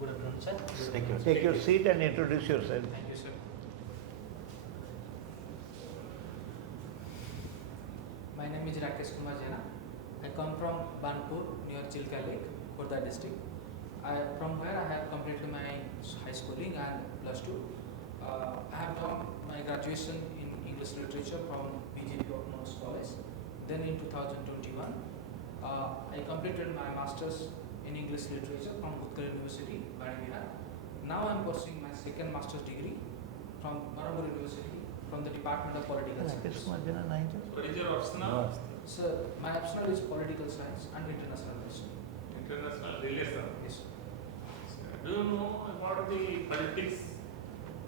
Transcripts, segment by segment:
Good afternoon, sir. Take your seat and introduce yourself. Thank you, sir. My name is Rakesh Kumar Jena. I come from Banpur, near Chilka Lake, Khurda district. From where I have completed my high schooling and plus 2. I have done my graduation in English literature from BJP Autonomous College. Then in 2021, I completed my masters in English literature from Utkal University, Vanik Ias. Now I am pursuing my second master's degree from Marangur University from the Department of Political Rakesh Science. Kumar Jena, 9. What is your optional? So my optional is political science and international relations. International relation. Yes. Do you know about the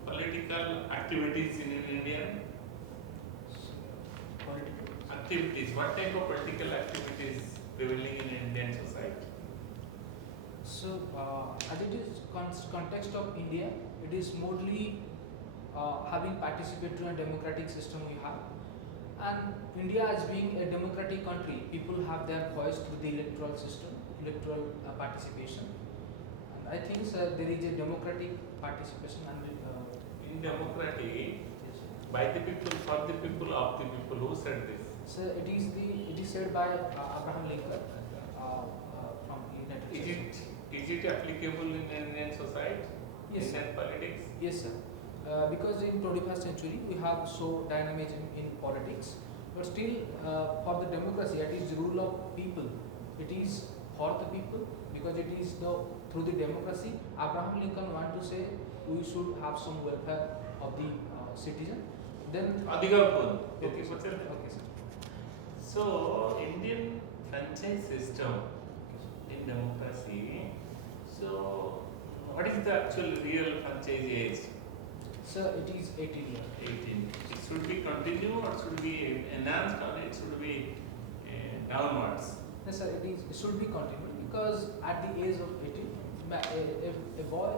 political activities in India? Political. Activities. What type of political activities prevailing in Indian society? So as it is context of India, it is mostly having participatory and democratic system we have. And India as being a democratic country, people have their voice through the electoral system, electoral participation. And I think there is a democratic participation and In democratic, yes. by the people, for the people, of the people. Who said this? So it is said by Abraham Lincoln from United States. Is it applicable in Indian society? Yes, sir. Indian politics? Yes, sir. Because in 21st century we have so dynamism in politics, but still for the democracy, it is rule of people. It is for the people because it is through the democracy. Abraham Lincoln want to say we should have some welfare of the citizen. Then Adhikar. okay, sir. Okay, Okay, sir. So, Indian franchise system in democracy. So, what is the actual real franchise age? Sir, it is 18 years. 18. It should be continued or should be enhanced or it should be downwards? Yes, sir. It should be continued because at the age of 18, a boy,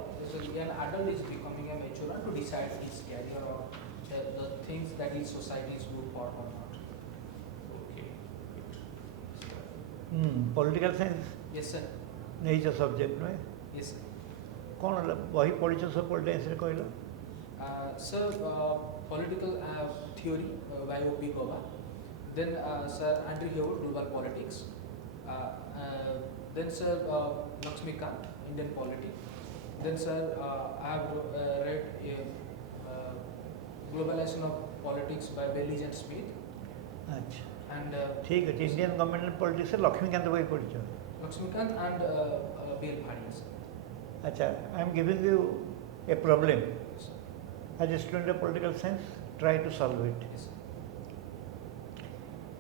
an adult is becoming a mature and to decide his career or the things that his society is good for or not. Okay. Political science Yes, sir. नहीं जो subject में Yes, sir. कौन वही पढ़िଛ सब political science कहला Sir, political theory by O.B. Goba. Then, sir, Andrew Hayward, global politics. Then, sir, Lakshmikant, Indian polity. Then, sir, I have read globalization of politics by Bellis and Smith. अच्छा And ठीक है Indian government politics से लक्ष्मीकांत वही पढ़िଛ Lakshmikant and B.L. Bhadia, sir. अच्छा I am giving U a problem Yes, sir. as a student of political science try to solve it. Yes, sir.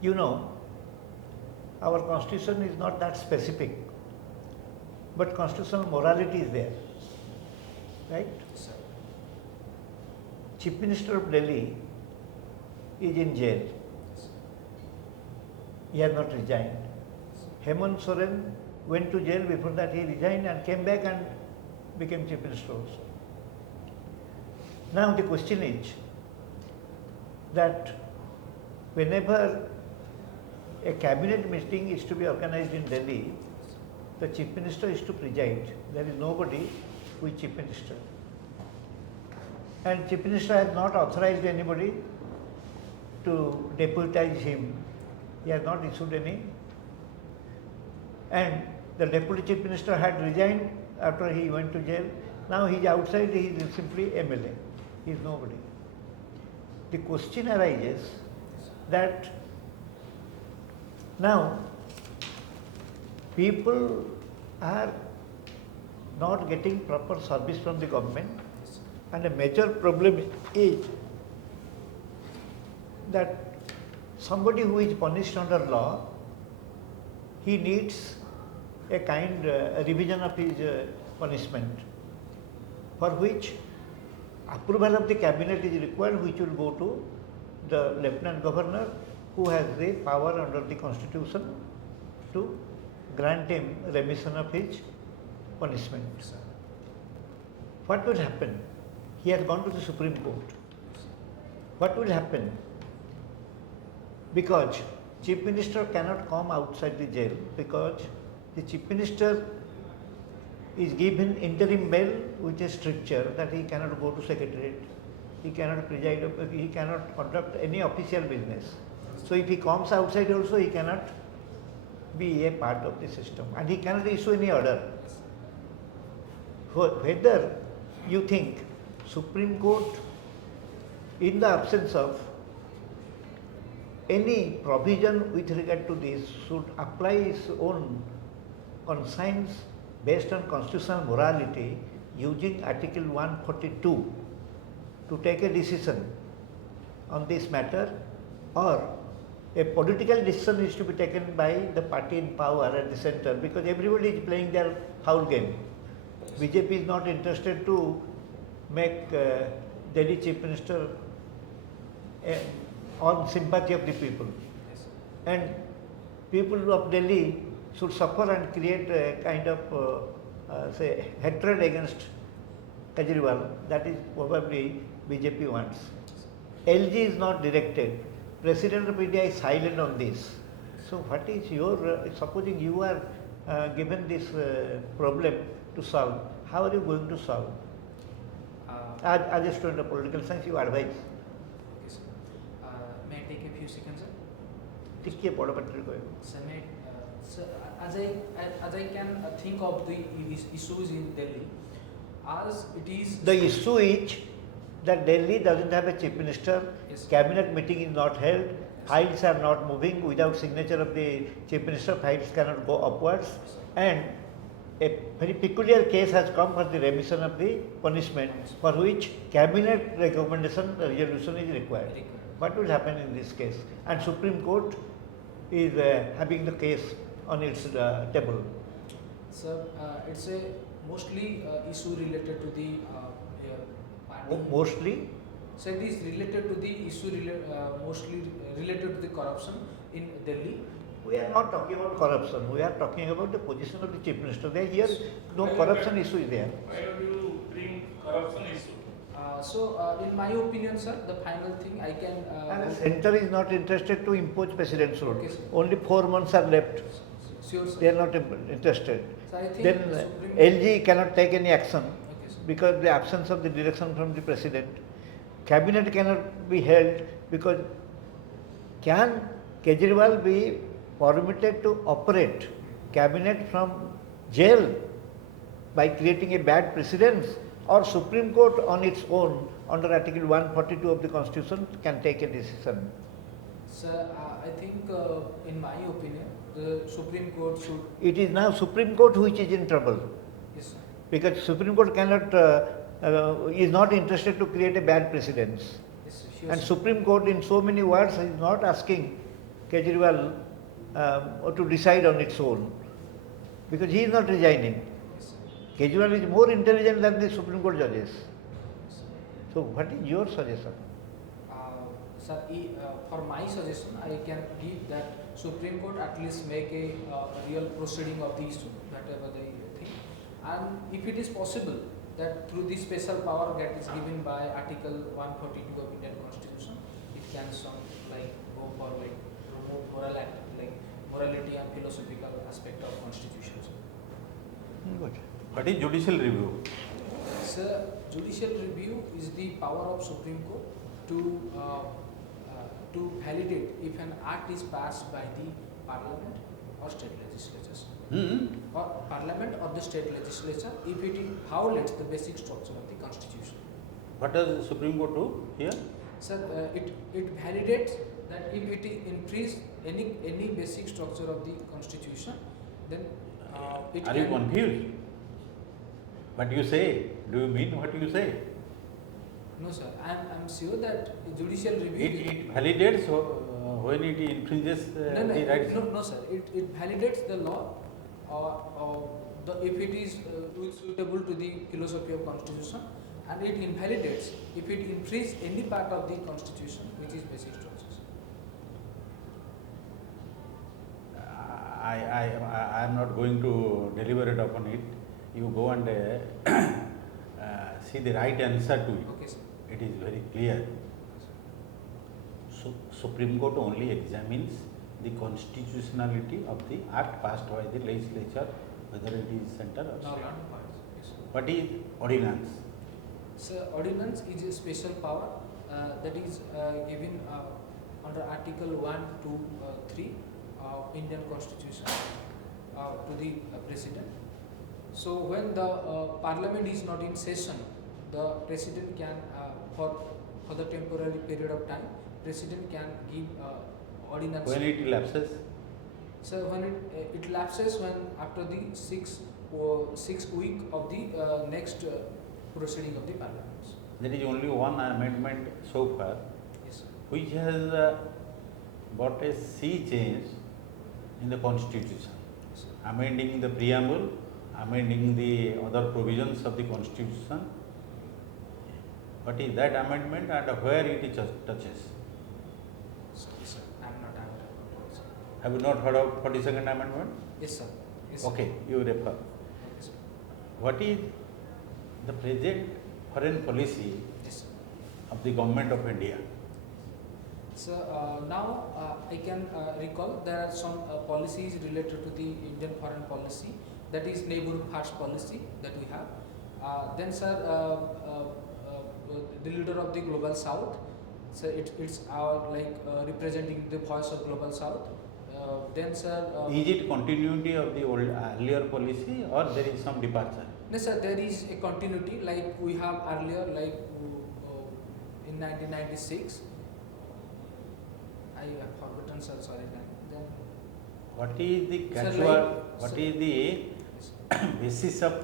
You know, our constitution is not that specific, but constitutional morality is there, right? Yes, sir. Chief Minister of Delhi is in jail. Yes, sir. He has not resigned. Hemant Soren went to jail. Before that he resigned and came back and became Chief Minister also. Now the question is that whenever a cabinet meeting is to be organized in Delhi, the Chief Minister is to preside. There is nobody who is Chief Minister. And Chief Minister has not authorized anybody to deputize him. He has not issued any. And the Deputy Chief Minister had resigned after he went to jail. Now he is outside, he is simply MLA. He is nobody. The question arises that now people are not getting proper service from the government, and a major problem is that somebody who is punished under law, he needs a kind revision of his punishment, for which approval of the cabinet is required, which will go to the Lieutenant Governor, who has the power under the Constitution to grant him remission of his punishment. Yes, sir. What will happen? He has gone to the Supreme Court. What will happen? Because Chief Minister cannot come outside the jail, because the Chief Minister is given interim bail with a stricture that he cannot go to secretariat, he cannot preside, he cannot conduct any official business. So if he comes outside also, he cannot be a part of the system and he cannot issue any order. Whether you think Supreme Court, in the absence of any provision with regard to this, should apply its own conscience based on constitutional morality using Article 142 to take a decision on this matter, or a political decision is to be taken by the party in power at the center, because everybody is playing their foul game. BJP is not interested to make Delhi Chief Minister on sympathy of the people. And people of Delhi should suffer and create a kind of say hatred against Kejriwal. That is probably BJP wants. LG is not directed. President of India is silent on this. So what is your, supposing you are given this problem to solve, how are you going to solve? As a student of political science, you advise. Okay, sir. May I take a few seconds, sir? Tikkiye poda patri koyo. Sir, as I can think of the issues in Delhi, as it is The issue is that Delhi doesn't have a chief minister, Yes. cabinet meeting is not held, files are not moving without signature of the chief minister, files cannot go upwards, and a very peculiar case has come for the remission of the punishment, for which cabinet recommendation resolution is required. What will happen in this case? And Supreme Court is having the case on its table. Sir, it's a mostly issue related to the party. Mostly, So it is related to the issue mostly related to the corruption in Delhi. we are not talking about corruption, we are talking about the position of the chief minister. There here, no corruption issue is there. Why don't you bring corruption issue? In my opinion, sir, the final thing I can. And the center is not interested to impose president's rule. Okay, sir. Only 4 months are left. Sure, sir. They are not interested. So I think Then the Supreme LG cannot take any action Okay, sir. because the absence of the direction from the president. Cabinet cannot be held because can Kejriwal be permitted to operate cabinet from jail by creating a bad precedence, or Supreme Court on its own under Article 142 of the Constitution can take a decision? Sir, I think in my opinion, the Supreme Court should. It is now Supreme Court which is in trouble, Yes, sir. because Supreme Court cannot is not interested to create a bad precedence. Yes, sir. Sure, And sir. Supreme Court in so many words is not asking Kejriwal to decide on its own, because he is not resigning. Yes, sir. Kejriwal is more intelligent than the Supreme Court judges. Yes, sir. So what is your suggestion? Sir, for my suggestion, I can give that Supreme Court at least make a real proceeding of the issue, whatever they think. And if it is possible that through the special power that is given by Article 142 of Indian Constitution, it can some like go for like remove morality and philosophical aspect of Constitution. Good. What is judicial review? Sir, judicial review is the power of Supreme Court to validate if an act is passed by the Parliament or state legislatures. Or Parliament or the state legislature if it violates the basic structure of the Constitution. What does the Supreme Court do here? Sir, it validates that if it infringes any basic structure of the Constitution, then it Are can. you confused? What you say? Do you mean what you say? No, sir. I'm sure that judicial review. It validates when it infringes the rights. No, sir. It validates the law, if it is suitable to the philosophy of Constitution, and it invalidates if it infringes any part of the Constitution, which is basic structures. I am not going to deliberate upon it. You go and see the right answer to it. Okay, sir. It is very clear. Supreme Court only examines the constitutionality of the act passed by the legislature, whether it is center or No, state. not parts. What is ordinance? So ordinance is a special power that is given under Article 1 to 3 of Indian Constitution to the President. So when the Parliament is not in session, the President can for the temporary period of time, President can give ordinance. When it lapses? So when it lapses when after the sixth week of the next proceeding of the Parliament. There is only one amendment so far, Yes, sir. which has brought a sea change in the Constitution, Yes, sir. amending the preamble, amending the other provisions of the Constitution. What is that amendment and where it touches? Sorry, sir. I am not aware about it, sir. Have you not heard of 42nd Amendment? Yes, sir. Yes, sir. Okay, you refer. Yes, sir. What is the present foreign policy Yes, sir. of the Government of India? So now I can recall there are some policies related to the Indian foreign policy, that is neighborhood first policy that we have. Then sir, the leader of the global south, so it's our representing the voice of global south. Then sir, Is it continuity of the old earlier policy or there is some departure? no sir, there is a continuity like we have earlier in 1996. I have forgotten, sir. Sorry. Then What is the Sir, casual, like- what sir- is the basis of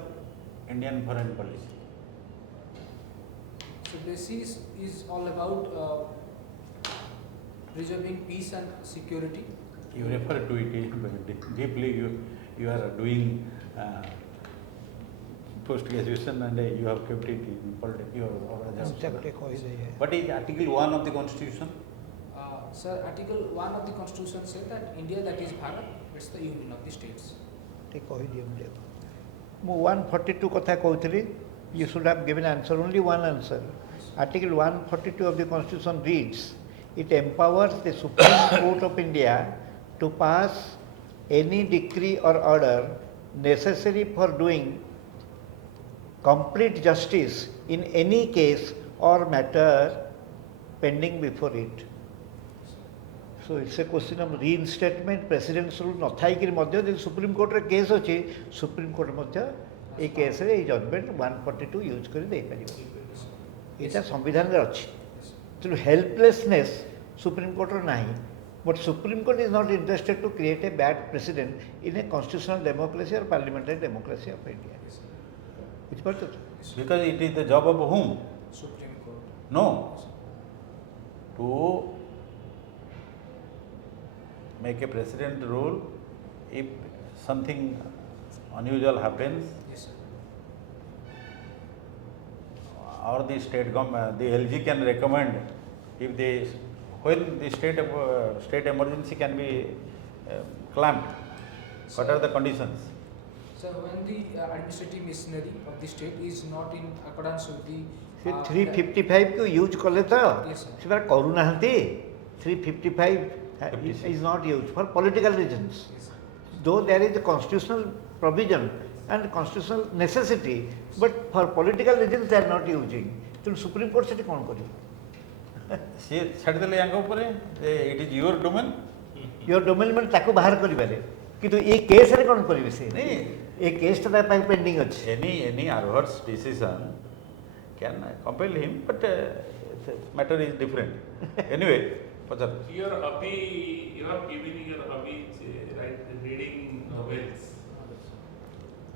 Indian foreign policy? so basis is all about preserving peace and security. You refer to it deeply, you are doing post graduation and you have kept it in politics. What is Article 1 of the Constitution? Sir, Article 1 of the Constitution says that India, that is Bharat, it's the union of the states. ମୁଁ 142 କଥା କହୁଥିଲି, you should have given answer, only one answer. Article 142 of the Constitution reads, it empowers the Supreme Court of India to pass any decree or order necessary for doing complete justice in any case or matter pending before it. So it's a question of reinstatement, president's rule न थाइकरी मध्य जे supreme court रे case अछि, supreme court मध्य ए case रे ए judgement 142 use करि दे परिबो. एटा संविधान रे अछि. तो helplessness supreme court रे नाही. But Supreme Court is not interested to create a bad precedent in a constitutional democracy or parliamentary democracy of India. Which part? Because it is the job of whom? Supreme Court. No. To make a president rule, if something unusual happens, Yes, sir. or the state government, the LG can recommend if the when the state emergency can be clamped. What are the conditions? So when the administrative machinery of the state is not in accordance with the से 355 को use कले तो Yes, sir. से बार करू नाहंती. 355 is not used for political reasons. Yes, sir. Though there is a constitutional provision and constitutional necessity, but for political reasons they are not using. तो Supreme Court से कौन करी? से छाड़देले यांग ऊपर it is your domain. Your domain में ताको बाहर करी बारे. किंतु ये केस रे कौन करी से? नहीं. ये केस टा ताई पेंडिंग अछि. Any adverse decision can compel him, but the matter is different. Anyway, Pachar. Your hobby, you have given your hobby, right, reading novels.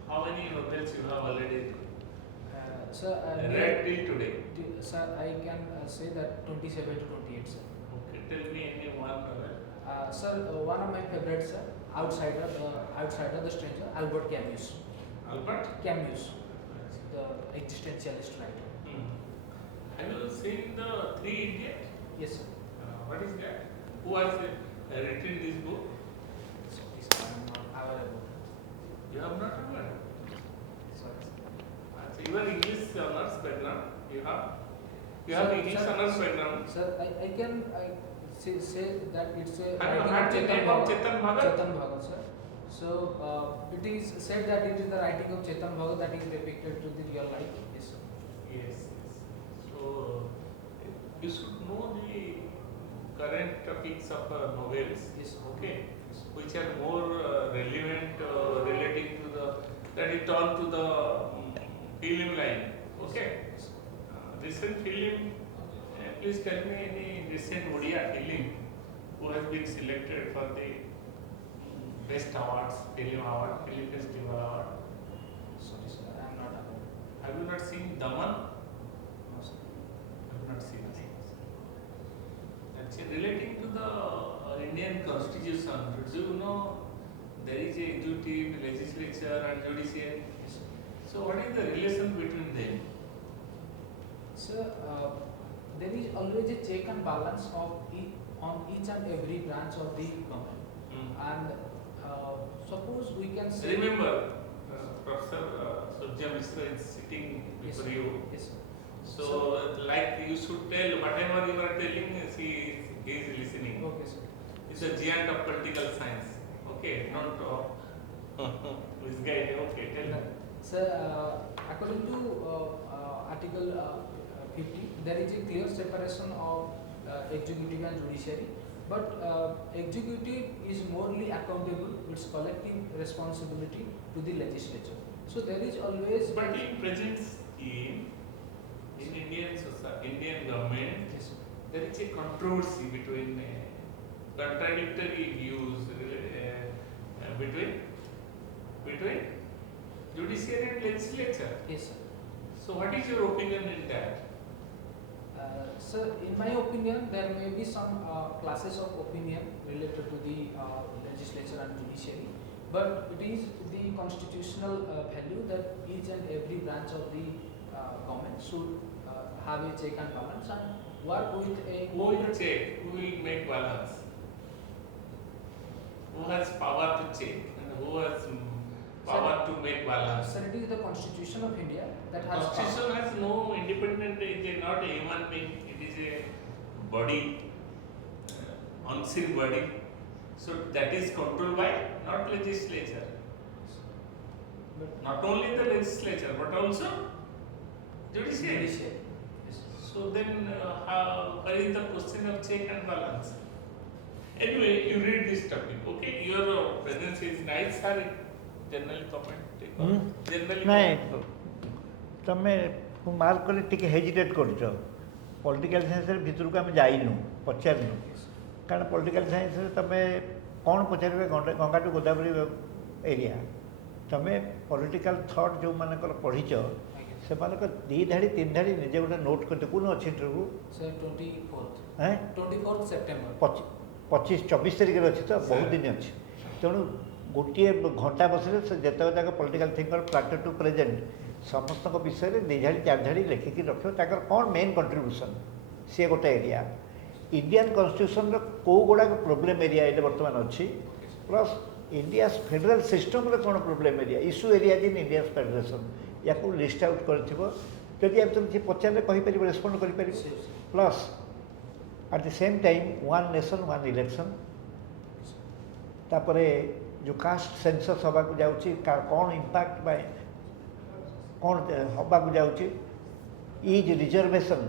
How many novels you have already Sir, read till today? Sir, I can say that 27 to 28, sir. Okay, tell me any one novel. Sir, one of my favorites, sir, Outsider, the Stranger, Albert Camus. Albert? Camus, the existentialist writer. Have you seen the Three Idiots? Yes, sir. What is that? Who has written this book? Sorry, sir, I am not aware about it. You have not heard. Sorry, sir. So your English honors background, you have English honors background. Sir, I can say that it's a Have you writing heard the Chetan name of Bhagat. Chetan Bhagat? Chetan Bhagat, sir. So it is said that it is the writing of Chetan Bhagat that is depicted to the real life. Yes, sir. Yes, yes. So you should know the current topics of novels, Yes, sir. okay, Yes. which are more relevant relating to the that it on to the film line, okay. Yes. Recent film, please tell me any recent Odia film who has been selected for the best awards, film award, film festival award. Sorry, sir, I am not aware. Have you not seen Daman? No, sir. Have you not seen it? Actually, relating to the Indian Constitution, do you know there is a executive, legislature, and judicial? Yes, sir. So, what is the relation between them? Sir, there is always a check and balance of on each and every branch of the government. And suppose we can say. Remember, Professor Surya Mishra is sitting Yes, before sir. you. Yes, sir. So, like you should tell whatever you are telling, he is listening. Okay, sir. It's a giant of political science. Okay, not this guy. Okay, tell me. Sir, according to Article 50, there is a clear separation of executive and judiciary. But executive is morally accountable, its collective responsibility to the legislature. So there is always. But in present scheme, in Indian society, Indian government, Yes, sir. there is a controversy between contradictory views between judiciary and legislature. Yes, sir. So, what is your opinion in that? Sir, in my opinion, there may be some classes of opinion related to the legislature and judiciary, but it is the constitutional value that each and every branch of the government should have a check and balance and work with a. Who will check? Who will make balance? Who has power to check and who has power to make balance? Sir, it is the Constitution of India that has. Constitution has no independent, it is not a human being, it is a body, unseen body. So that is controlled by not legislature. Not only the legislature but also judiciary. Judiciary. Yes. So then where is the question of check and balance? Anyway, you read this topic, okay? Your presence is nice, sir. Generally comment. Generally ନାଇଁ ତମେ mark କଲେ ଟିକେ hesitate କରୁଛ political ସାଇନ୍ସରେ ଭିତରକୁ ଆମେ ଯାଇନୁ ପଚାରିନୁ କାରଣ ପଲିଟିକାଲ ସାଇନ୍ସରେ ତମେ କ'ଣ ପଚାରିବେ ଗଙ୍ଗାଠୁ ଗୋଦାବରୀ ଏରିଆ ତମେ ପଲିଟିକାଲ ଥଟ୍ ଯେଉଁମାନଙ୍କର ପଢ଼ିଛ ସେମାନଙ୍କ ଦୁଇ ଧାଡ଼ି ତିନି ଧାଡ଼ି ନିଜେ ଗୋଟେ ନୋଟ୍ କରିଦିଅ କେଉଁଦିନ ଅଛି ଇଣ୍ଟରଭ୍ୟୁ Sir, 24th. ହେଁ 24th September. 24 ତାରିଖରେ ଅଛି ତ ବହୁତ ଦିନ ଅଛି ତେଣୁ ଗୋଟିଏ ଘଣ୍ଟା ବସିଲେ ସେ ଯେତେବେଳେ ଯାକ ପଲିଟିକାଲ ଥିଙ୍କର ପ୍ରାକ୍ଟର ଟୁ ପ୍ରେଜେଣ୍ଟ ସମସ୍ତଙ୍କ ବିଷୟରେ ଦୁଇ ଧାଡ଼ି ଚାରି ଧାଡ଼ି ଲେଖିକି ରଖିବ ତାଙ୍କର କ'ଣ ମେନ୍ କଣ୍ଟ୍ରିବ୍ୟୁସନ୍ ସିଏ ଗୋଟେ ଏରିଆ ଇଣ୍ଡିଆନ୍ କନଷ୍ଟିଟ୍ୟୁସନ୍ର କେଉଁ ଗୁଡ଼ାକ ପ୍ରୋବ୍ଲେମ୍ ଏରିଆ ଏଇଟା ବର୍ତ୍ତମାନ ଅଛି ପ୍ଲସ୍ ଇଣ୍ଡିଆସ୍ ଫେଡେରାଲ୍ ସିଷ୍ଟମ୍ର କ'ଣ problem area issue area in India's federation ୟାକୁ ଲିଷ୍ଟ ଆଉଟ୍ କରିଥିବ ଯଦି ଆମେ ତୁମେ କିଛି ପଚାରିଲେ କହିପାରିବ ରେସ୍ପଣ୍ଡ କରିପାରିବ plus at the same time one nation one election ତାପରେ जो कास्ट सेंसस हवा को जाउची कौन इम्पैक्ट बाय कौन हवा को जाउची is reservation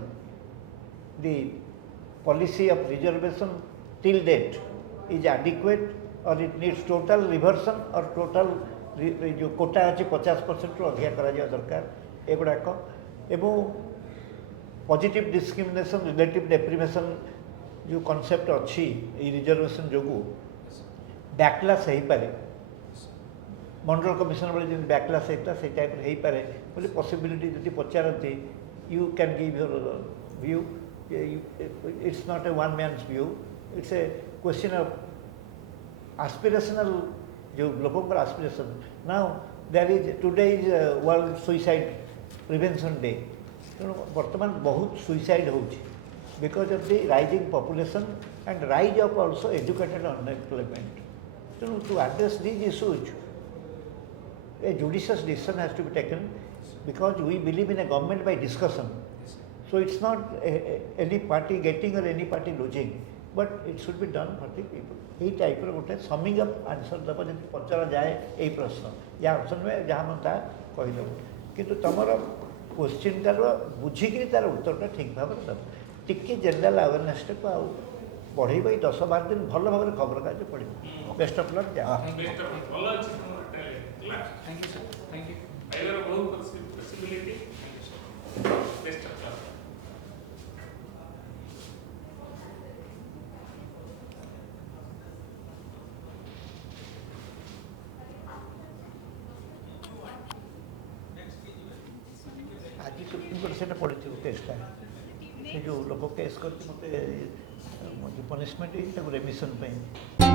the policy of reservation till date is adequate और इट नीड्स टोटल रिवर्सन और टोटल जो कोटा अच्छे 50% रू अधिक करा दरकार एगुड़ाक एवं पॉजिटिव डिस्क्रिमिनेशन रिलेटिव डेप्रिवेशन जो कॉन्सेप्ट अच्छी रिजर्वेशन जो बैकलास हो पारे मंडल कमिशन वाले जब बैकलास होता से टाइप हो पारे बोले पॉसिबिलिटी जब पचारती you can give your view it's not a one man's view it's a question of aspirational जो लोगों aspiration now there is today is world suicide prevention day तेणु बर्तमान बहुत सुइसाइड हो because of the rising population and rise of also educated unemployment to address these issues, a judicious decision has to be taken because we believe in a government by discussion. So it's not any party getting or any party losing. But it should be done for the people यही type गोटे summing up answer देव जब पचरा जाए यही प्रश्न या option में जहाँ मन ता कहीदेव किंतु तुमर क्वेश्चन तार बुझिकी तार उत्तर ठीक भाव में देव टिके जनरल अवेयरनेस को बढ़ेब 10-12 दिन भल भाव खबर कागज पढ़ो बेस्ट ऑफ लक जा बेस्ट ऑफ लक भलो अछि तुमर talent class thank you sir thank you आइवर बहुत पॉसिबिलिटी बेस्ट ऑफ लक आज सुप्रीमकोर्ट से पड़ी केसटा से जो लोक केस कर पनिशमेंट रेमिशन